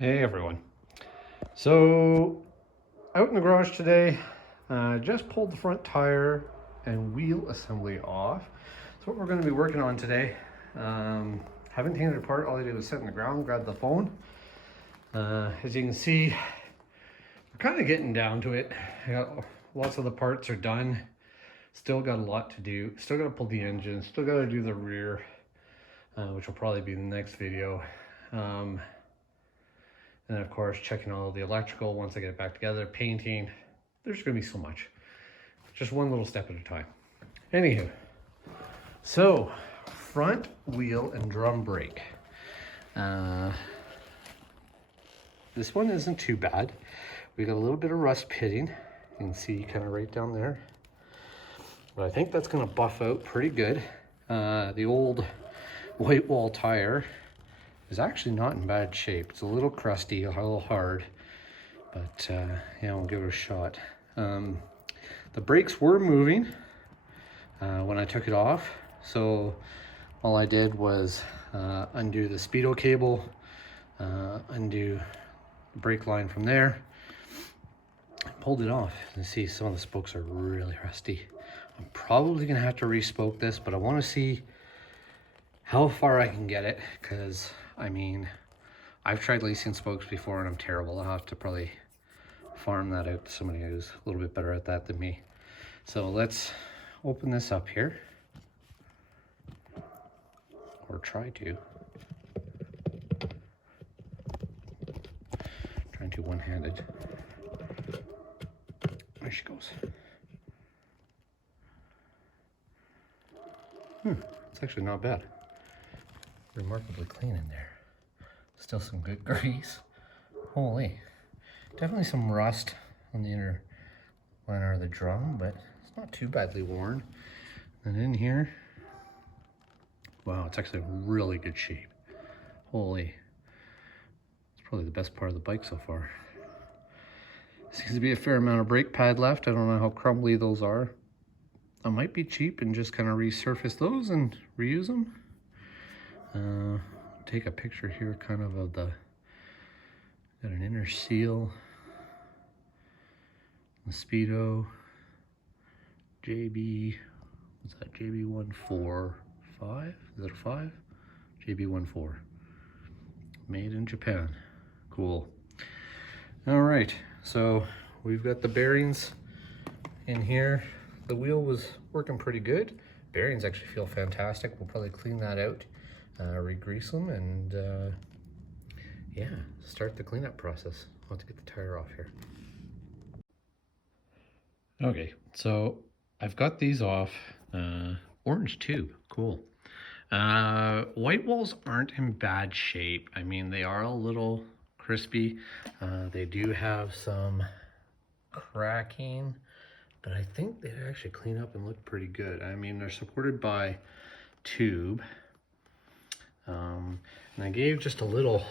Hey everyone. So out in the garage today, just pulled the front tire and wheel assembly off. That's what we're going to be working on today. Haven't taken it apart. All I did was sit on the ground, grab the phone. As you can see, we're kind of getting down to it. Lots of the parts are done. Still got a lot to do. Still got to pull the engine. Still got to do the rear, which will probably be the next video. And of course, checking all the electrical once I get it back together, painting. There's gonna be so much. Just one little step at a time. Anywho, so front wheel and drum brake. This one isn't too bad. We got a little bit of rust pitting. You can see kind of right down there. But I think that's gonna buff out pretty good. The old white wall tire is actually not in bad shape. It's a little crusty, a little hard, but yeah, we'll give it a shot. The brakes were moving when I took it off, so all I did was undo the speedo cable, undo the brake line from there, pulled it off. And see, some of the spokes are really rusty. I'm probably gonna have to re-spoke this, but I want to see how far I can get it, because I mean, I've tried lacing spokes before and I'm terrible. I'll have to probably farm that out to somebody who's a little bit better at that than me. So let's open this up here, or try to. Trying to one-handed. There she goes. It's actually not bad. Remarkably clean in there. Still some good grease. Holy. Definitely some rust on the inner liner of the drum, but it's not too badly worn. And in here, wow, it's actually in really good shape. Holy. It's probably the best part of the bike so far. Seems to be a fair amount of brake pad left. I don't know how crumbly those are. I might be cheap and just kind of resurface those and reuse them. Take a picture here kind of the, got an inner seal, the speedo, JB, what's that, JB145, is it a 5? JB14, made in Japan, cool. All right, so we've got the bearings in here. The wheel was working pretty good. Bearings actually feel fantastic. We'll probably clean that out, re-grease them, and yeah, start the cleanup process. I'll have to get the tire off here. Okay, so I've got these off. Orange tube, cool. White walls aren't in bad shape. I mean, they are a little crispy. They do have some cracking, but I think they actually clean up and look pretty good. I mean, they're supported by tube. And I gave just a little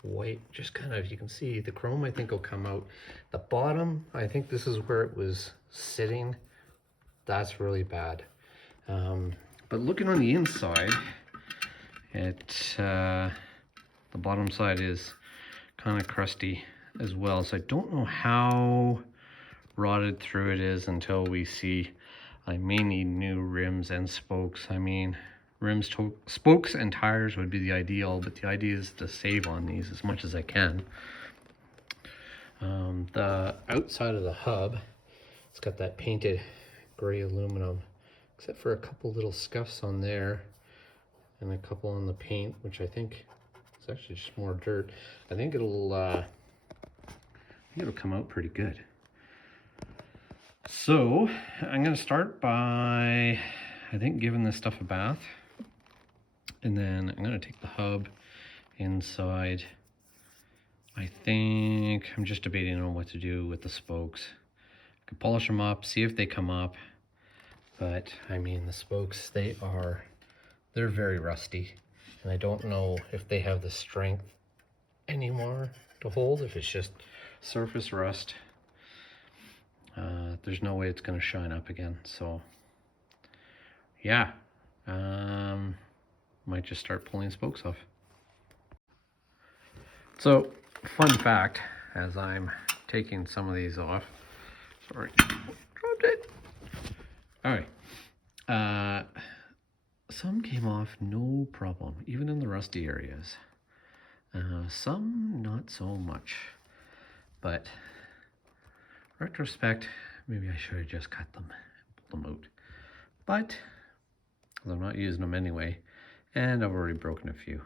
white, just kind of, you can see the chrome I think will come out. The bottom, I think this is where it was sitting. That's really bad. But looking on the inside, the bottom side is kind of crusty as well. So I don't know how rotted through it is until we see. I may need new rims and spokes. I mean, rims, spokes and tires would be the ideal, but the idea is to save on these as much as I can. The outside of the hub, it's got that painted gray aluminum, except for a couple little scuffs on there and a couple on the paint, which I think is actually just more dirt. I think it'll come out pretty good. So I'm going to start by, I think, giving this stuff a bath, and then I'm going to take the hub inside. I think I'm just debating on what to do with the spokes. I could polish them up, see if they come up, but I mean, the spokes, they're very rusty, and I don't know if they have the strength anymore to hold, if it's just surface rust. There's no way it's going to shine up again, so yeah, might just start pulling spokes off. So Fun fact, as I'm taking some of these off, sorry, dropped it. All right, some came off no problem, even in the rusty areas. Some not so much, but retrospect, maybe I should have just cut them and pulled them out. But I'm not using them anyway, and I've already broken a few.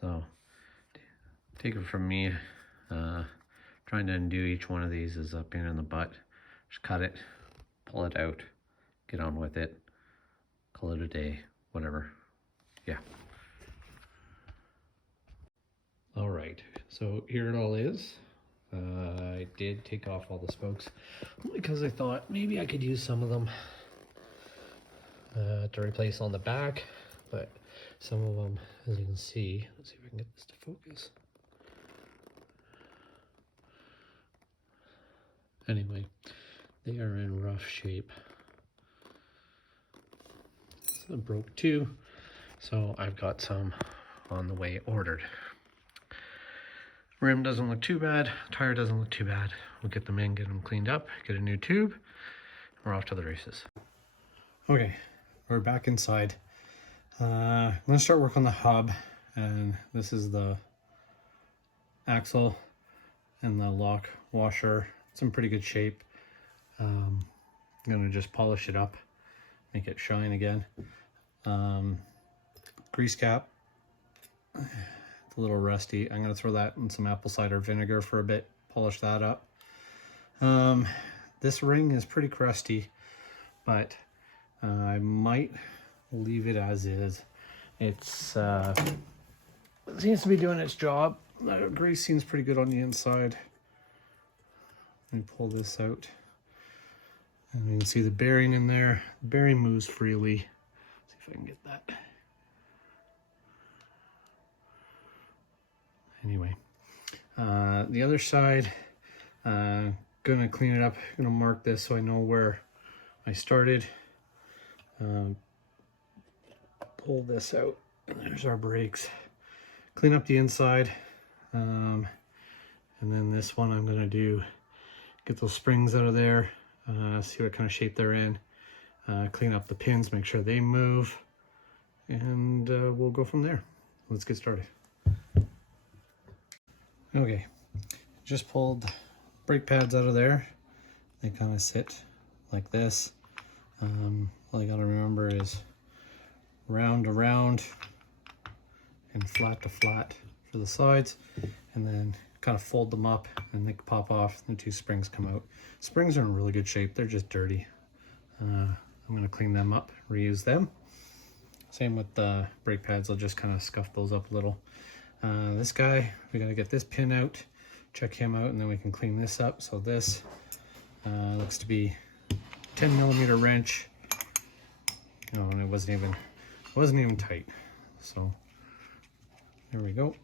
So take it from me, trying to undo each one of these is a pain in the butt. Just cut it, pull it out, get on with it, call it a day, whatever. Yeah. All right, so here it all is. I did take off all the spokes because I thought maybe I could use some of them to replace on the back, but some of them, as you can see, let's see if I can get this to focus. Anyway, they are in rough shape. So I broke two, so I've got some on the way ordered. Rim doesn't look too bad, tire doesn't look too bad. We'll get them in, get them cleaned up, get a new tube, we're off to the races. Okay, we're back inside. I'm gonna start work on the hub, and this is the axle and the lock washer. It's in pretty good shape. I'm gonna just polish it up, make it shine again. Grease cap, it's a little rusty. I'm gonna throw that in some apple cider vinegar for a bit, polish that up. This ring is pretty crusty, but I might leave it as is. It seems to be doing its job. The grease seems pretty good on the inside. Let me pull this out. And you can see the bearing in there. The bearing moves freely. See if I can get that. Anyway, the other side, gonna clean it up. Gonna mark this so I know where I started. Pull this out, and there's our brakes. Clean up the inside, and then this one I'm gonna do, get those springs out of there, see what kind of shape they're in, clean up the pins, make sure they move, and we'll go from there. Let's get started. Okay, just pulled brake pads out of there. They kind of sit like this. All you gotta remember is round to round and flat to flat for the sides, and then kind of fold them up and they pop off and the two springs come out. Springs are in really good shape, they're just dirty. I'm going to clean them up, reuse them. Same with the brake pads, I'll just kind of scuff those up a little. This guy, we got to get this pin out, check him out, and then we can clean this up. So this looks to be 10mm wrench. Oh, and it wasn't even tight. So there we go.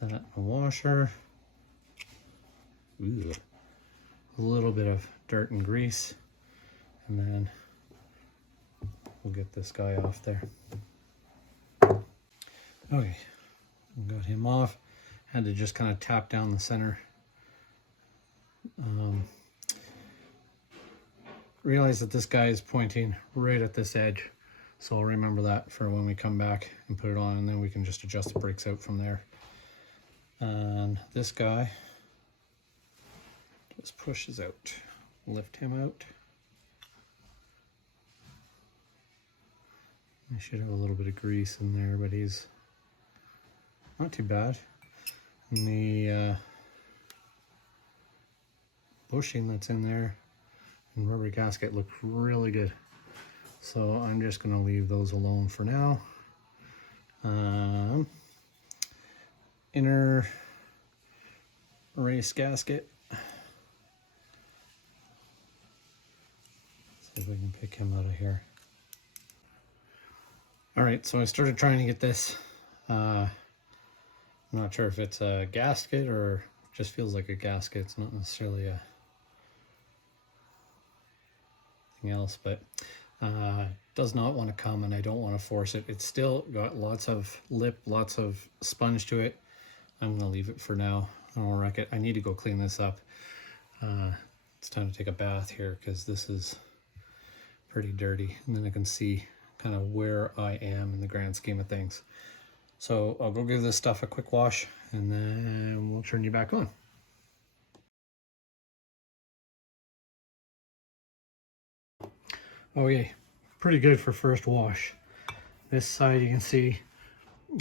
That a washer. Ooh, a little bit of dirt and grease, and then we'll get this guy off there. Okay, got him off. Had to just kind of tap down the center. Realize that this guy is pointing right at this edge, so I'll remember that for when we come back and put it on, and then we can just adjust the brakes out from there. And this guy just pushes out. Lift him out. I should have a little bit of grease in there, but he's not too bad. And the bushing that's in there and rubber gasket look really good. So I'm just going to leave those alone for now. Inner race gasket. See if we can pick him out of here. All right, so I started trying to get this. I'm not sure if it's a gasket or just feels like a gasket. It's not necessarily a thing else, but does not want to come, and I don't want to force it. It's still got lots of lip, lots of sponge to it. I'm gonna leave it for now. I don't want to wreck it. I need to go clean this up. It's time to take a bath here because this is pretty dirty, and then I can see kind of where I am in the grand scheme of things. So I'll go give this stuff a quick wash, and then we'll turn you back on. Okay, pretty good for first wash. This side you can see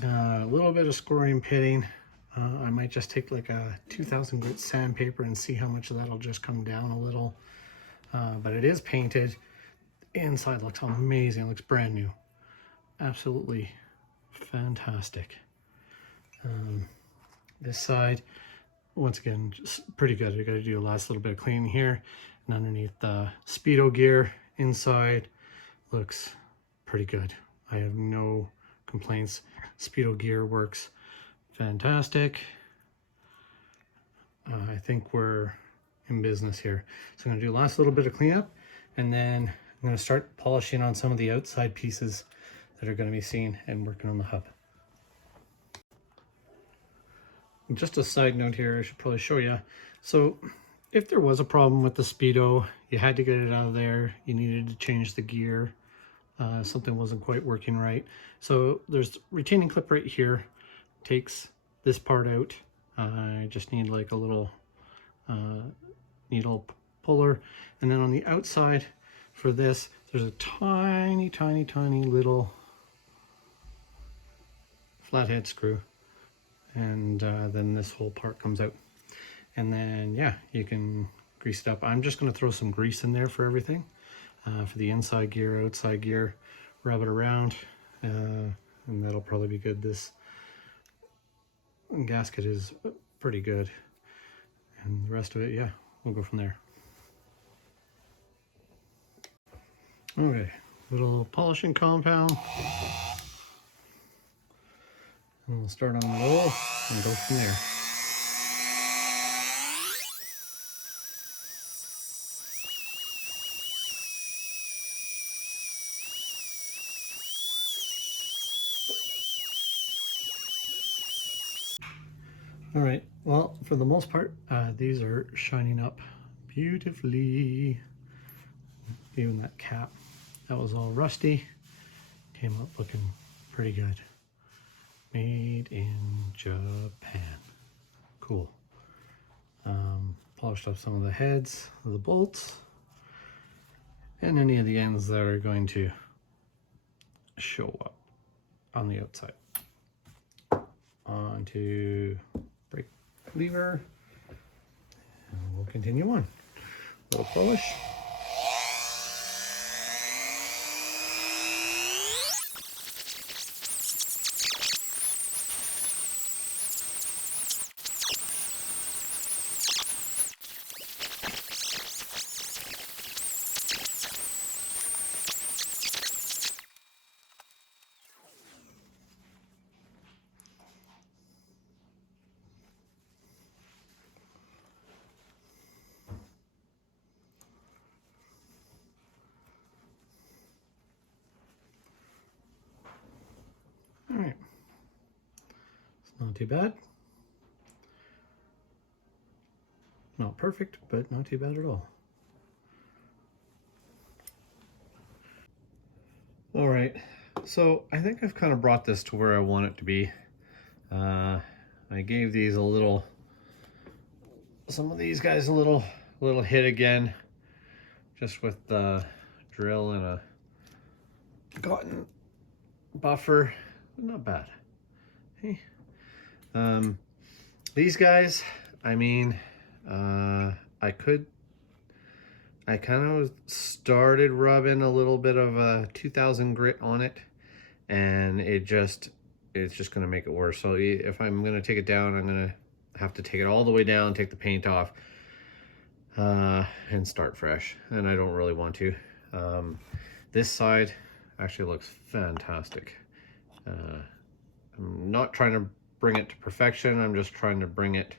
a little bit of scoring pitting. I might just take like a 2000 grit sandpaper and see how much of that'll just come down a little. But it is painted. Inside looks amazing, it looks brand new. Absolutely fantastic. This side, once again, just pretty good. I got to do a last little bit of cleaning here, and underneath the Speedo gear inside looks pretty good. I have no complaints. Speedo gear works fantastic. I think we're in business here. So I'm going to do a last little bit of cleanup, and then I'm going to start polishing on some of the outside pieces that are going to be seen and working on the hub. Just a side note here, I should probably show you. So if there was a problem with the Speedo, you had to get it out of there, you needed to change the gear, something wasn't quite working right. So there's retaining clip right here, takes this part out. I just need like a little needle puller. And then on the outside for this, there's a tiny little flathead screw. And then this whole part comes out, and then yeah, you can grease it up. I'm just going to throw some grease in there for everything, for the inside gear, outside gear, rub it around, and that'll probably be good. This gasket is pretty good, and the rest of it, yeah, we'll go from there. Okay, little polishing compound. And we'll start on the roll and go from there. All right, well, for the most part, these are shining up beautifully. Even that cap, that was all rusty, came up looking pretty good. Made in Japan. Cool. Polished up some of the heads of the bolts and any of the ends that are going to show up on the outside. Onto brake lever, and we'll continue on. A little polish. All right, it's not too bad. Not perfect, but not too bad at all. All right, so I think I've kind of brought this to where I want it to be. I gave these a little, some of these guys a little hit again, just with the drill and a cotton buffer. Not bad. Hey, these guys, I mean, I kind of started rubbing a little bit of a 2000 grit on it, and it's just going to make it worse. So if I'm going to take it down, I'm going to have to take it all the way down, take the paint off, and start fresh, and I don't really want to. This side actually looks fantastic. I'm not trying to bring it to perfection, I'm just trying to bring it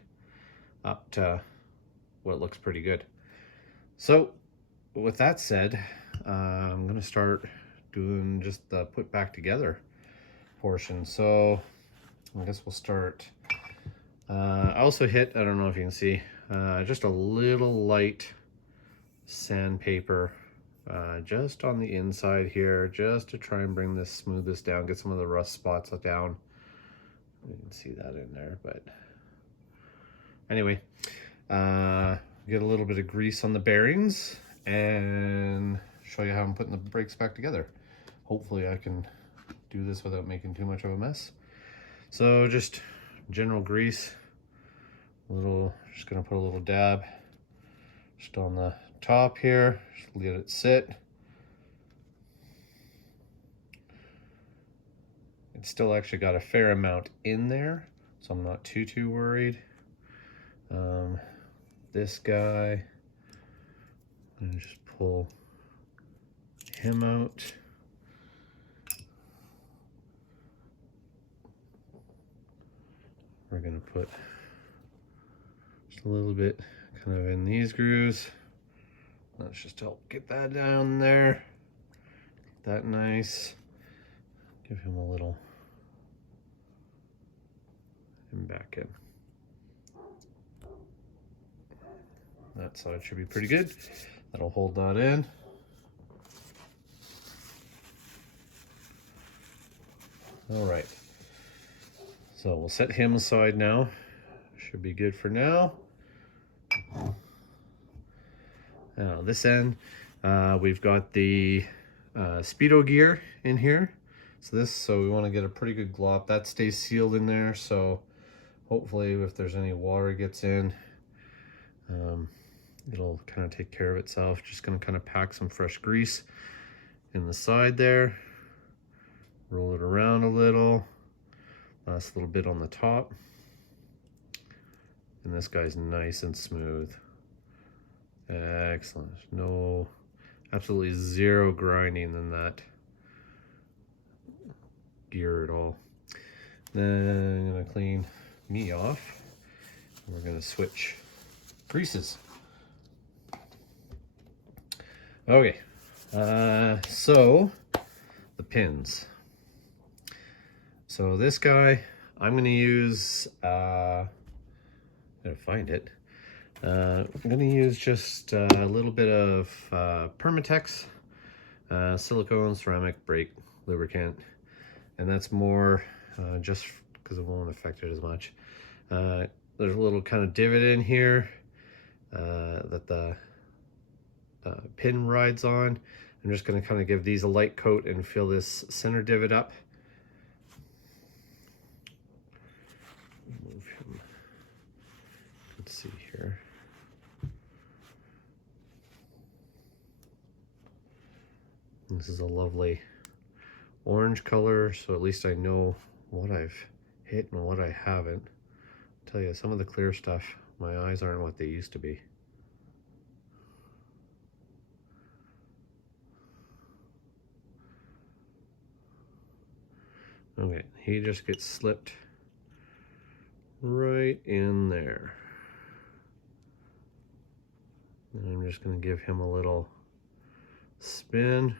up to what looks pretty good. So with that said, I'm going to start doing just the put back together portion. So I guess we'll start. I also hit, I don't know if you can see, just a little light sandpaper just on the inside here, just to try and bring this, smooth this down, get some of the rust spots down. You can see that in there, but anyway, get a little bit of grease on the bearings and show you how I'm putting the brakes back together. Hopefully I can do this without making too much of a mess. So just general grease, just gonna put a little dab just on the top here, just let it sit. It's still actually got a fair amount in there, so I'm not too worried. This guy, I'm gonna just pull him out. We're gonna put just a little bit kind of in these grooves. Let's just help get that down there. Get that nice. Give him a little, and back in. That side should be pretty good. That'll hold that in. All right. So we'll set him aside now. Should be good for now. Now this end, we've got the speedo gear in here. So we want to get a pretty good glop. That stays sealed in there, so hopefully if there's any water gets in, it'll kind of take care of itself. Just going to kind of pack some fresh grease in the side there. Roll it around a little. Last little bit on the top. And this guy's nice and smooth. Excellent. No, absolutely zero grinding in that gear at all. Then I'm gonna clean me off. We're gonna switch greases. Okay, so the pins. So this guy, I'm gonna use, I'm gonna find it. I'm gonna use just a little bit of Permatex silicone ceramic brake lubricant, and that's more just because it won't affect it as much. There's a little kind of divot in here that the pin rides on. I'm just going to kind of give these a light coat and fill this center divot up. Move him. Let's see here. This is a lovely orange color, so at least I know what I've hit and what I haven't. I'll tell you, some of the clear stuff, my eyes aren't what they used to be. Okay, he just gets slipped right in there. And I'm just going to give him a little spin.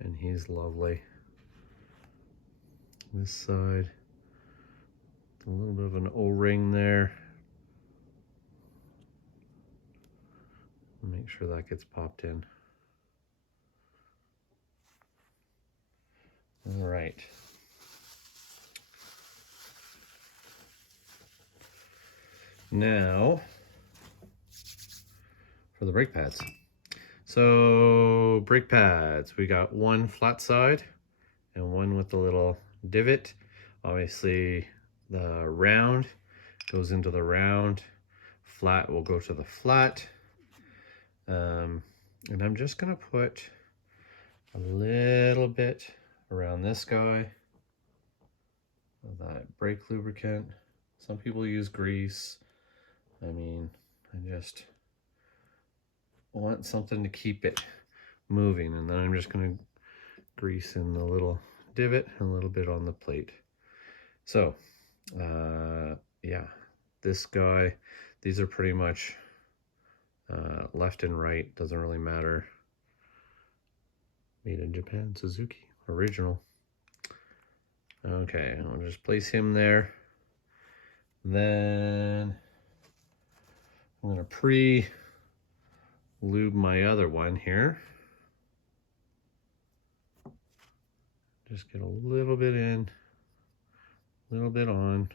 And he's lovely. This side, a little bit of an O-ring there. Make sure that gets popped in. All right. Now for the brake pads. So brake pads, we got one flat side and one with the little divot. Obviously the round goes into the round, flat will go to the flat. And I'm just gonna put a little bit around this guy of that brake lubricant. Some people use grease. I mean, I just want something to keep it moving, and then I'm just going to grease in the little divot and a little bit on the plate. So yeah, this guy, these are pretty much Left and right, doesn't really matter. Made in Japan, Suzuki, original. Okay, I'll just place him there. Then I'm gonna pre-lube my other one here. Just get a little bit in, a little bit on.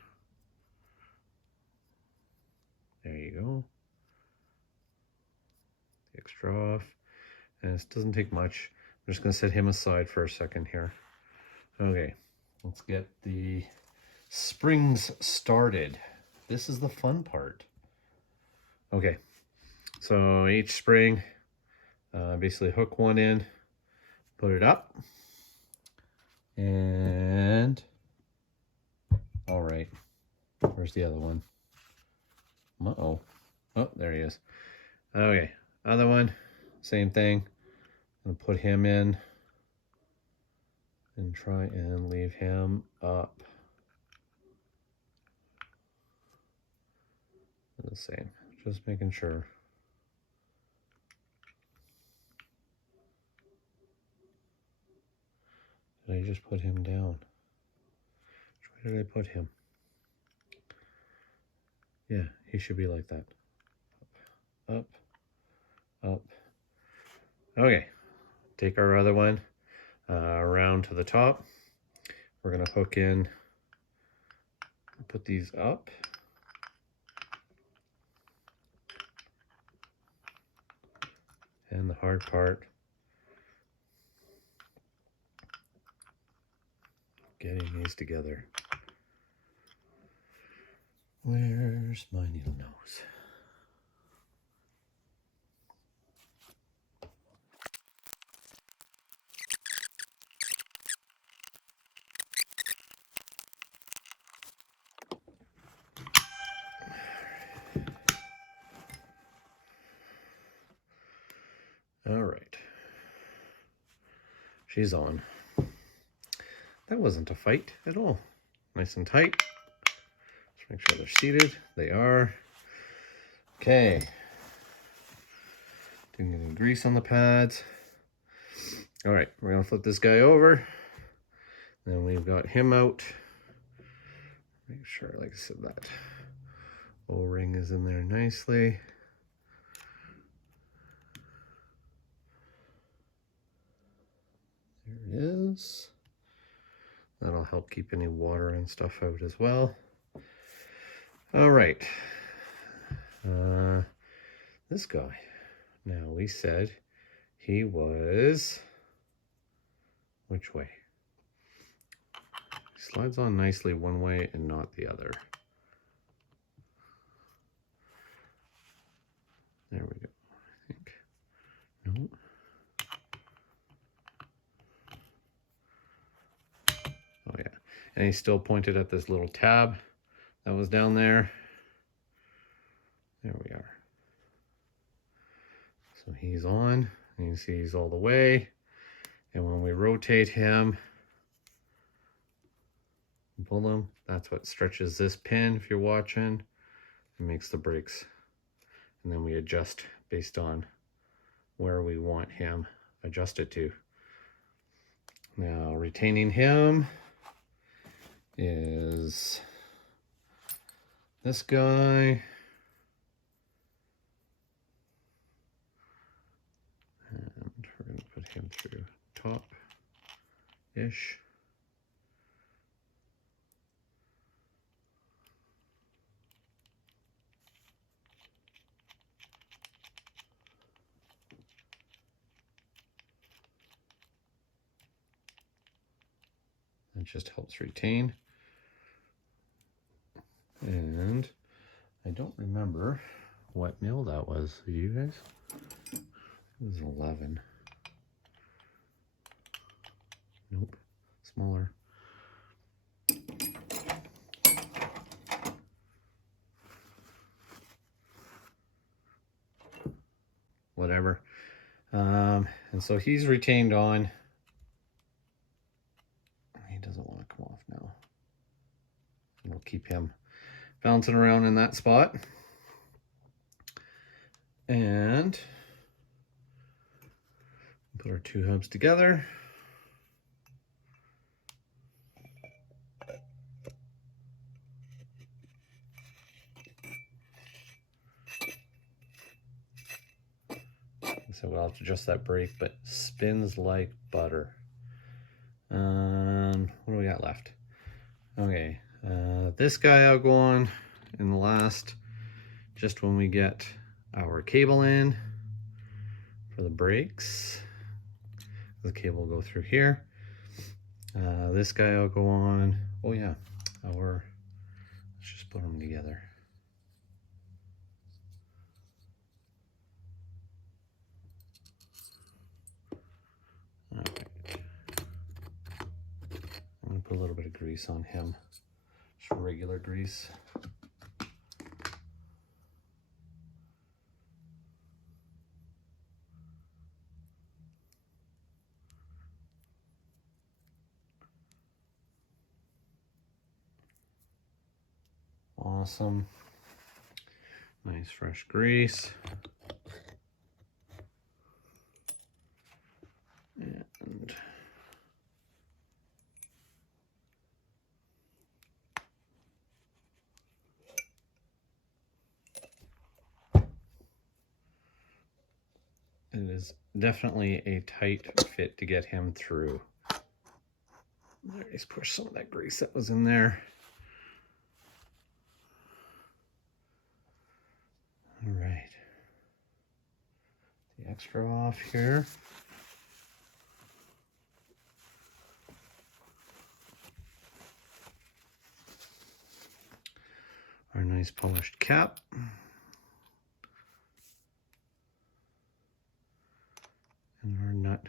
There you go. The extra off. And this doesn't take much. I'm just gonna set him aside for a second here. Okay, let's get the springs started. This is the fun part. Okay, so each spring, basically hook one in, put it up, and all right, where's the other one? Uh-oh. Oh, there he is. Okay, other one, same thing. I'm gonna put him in and try and leave him up. The same, just making sure. Did I just put him down? Where did I put him? Yeah, he should be like that. Up, up, up. Okay, take our other one around to the top. We're gonna hook in, put these up. And the hard part, getting these together. Where's my needle nose? All right. She's on. That wasn't a fight at all. Nice and tight. Just make sure they're seated. They are. Okay. Didn't get any grease on the pads. All right, we're gonna flip this guy over. Then we've got him out. Make sure, like I said, that O-ring is in there nicely. There it is. That'll help keep any water and stuff out as well. All right. This guy. Now, we said he was... Which way? He slides on nicely one way and not the other. There we go, I think. No. Oh yeah, and he still pointed at this little tab that was down there. There we are. So he's on, and you see he's all the way. And when we rotate him, pull him, that's what stretches this pin, if you're watching, and makes the brakes. And then we adjust based on where we want him adjusted to. Now, retaining him is this guy. And we're going to put him through top-ish. It just helps retain. And I don't remember what mil that was. Do you guys? It was 11. Nope, smaller. Whatever. And so he's retained on. He doesn't want to come off now. We'll keep him bouncing around in that spot. And put our two hubs together. So we'll have to adjust that brake, but spins like butter. What do we got left? Okay, this guy I'll go on in the last, just when we get our cable in for the brakes. The cable will go through here. This guy I'll go on. Oh yeah, let's just put them together. I'm gonna put a little bit of grease on him, just regular grease. Awesome. Nice fresh grease. And it is definitely a tight fit to get him through. Let's push some of that grease that was in there. All right. The extra off here. Our nice polished cap. And our nut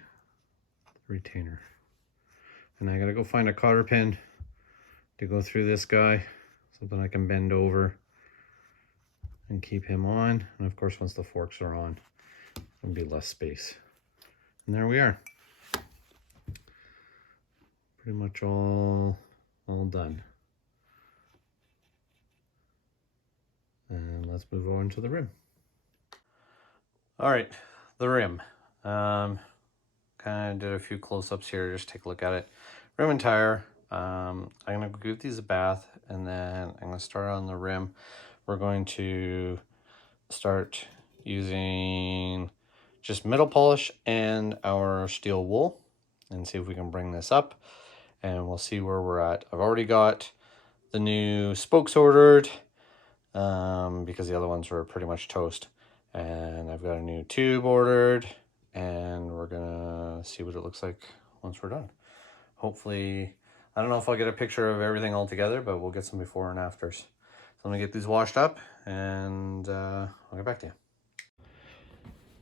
retainer. And I gotta go find a cotter pin to go through this guy, something I can bend over and keep him on. And of course, once the forks are on, there'll be less space. And there we are. Pretty much all done. And let's move on to the rim. All right, the rim. Kind of did a few close-ups here, just take a look at it. Rim and tire. I'm gonna give these a bath, and then I'm gonna start on the rim. We're going to start using just metal polish and our steel wool, and see if we can bring this up, and we'll see where we're at. I've already got the new spokes ordered, because the other ones were pretty much toast, and I've got a new tube ordered, and we're gonna see what it looks like once we're done. Hopefully, I don't know if I'll get a picture of everything all together, but we'll get some before and afters. So let me get these washed up, and I'll get back to you.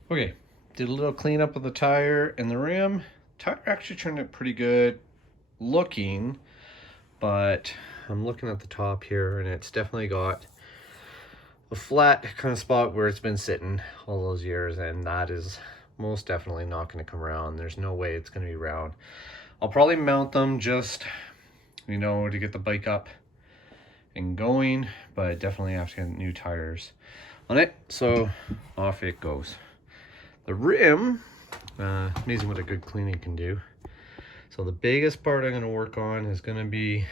Okay, did a little cleanup of the tire and the rim. Tire actually turned out pretty good looking, but I'm looking at the top here, and it's definitely got a flat kind of spot where it's been sitting all those years, and that is most definitely not going to come around. There's no way it's going to be round. I'll probably mount them just, you know, to get the bike up and going, but definitely have to get new tires on it. So off it goes. The rim, amazing what a good cleaning can do. So the biggest part I'm going to work on is going to be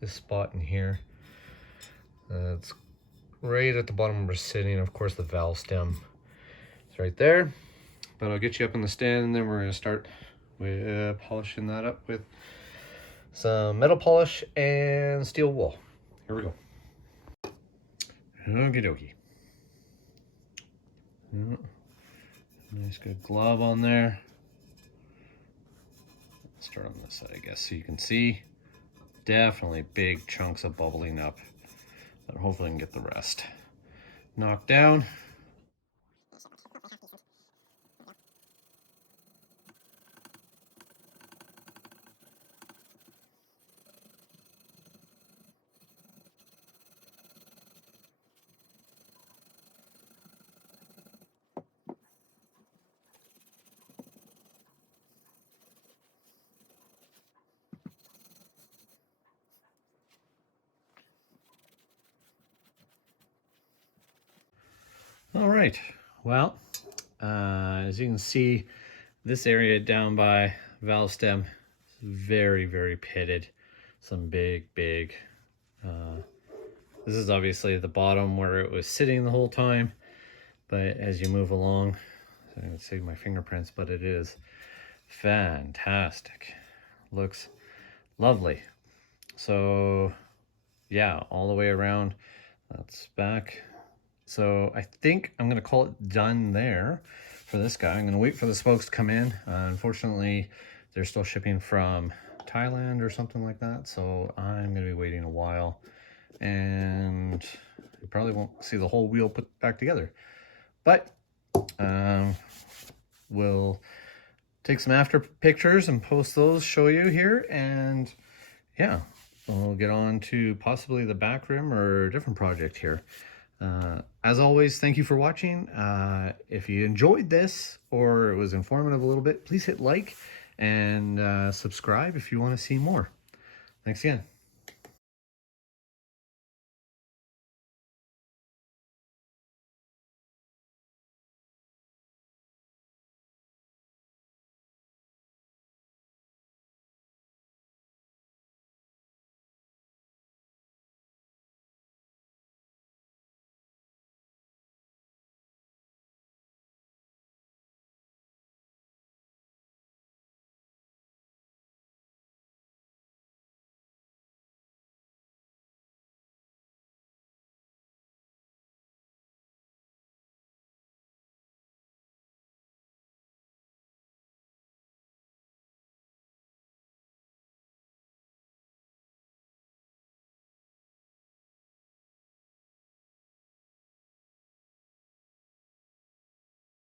this spot in here. It's right at the bottom where we're sitting. Of course, the valve stem is right there, but I'll get you up in the stand, and then we're going to start with polishing that up with some metal polish and steel wool. Here we go. Okie dokie. Nice good glove on there. Let's start on this side, I guess, so you can see. Definitely big chunks of bubbling up, but hopefully I can get the rest knocked down. All right, Well, as you can see, this area down by valve stem is very, very pitted. Some big, this is obviously the bottom where it was sitting the whole time, but as you move along, I can see my fingerprints, but it is fantastic. Looks lovely. So yeah, all the way around, that's back. So I think I'm gonna call it done there for this guy. I'm gonna wait for the spokes to come in. Unfortunately, they're still shipping from Thailand or something like that, so I'm gonna be waiting a while, and you probably won't see the whole wheel put back together. But we'll take some after pictures and post those, show you here, and yeah, we'll get on to possibly the back rim or a different project here. As always, thank you for watching. If you enjoyed this or it was informative a little bit, please hit like and subscribe if you want to see more. Thanks again.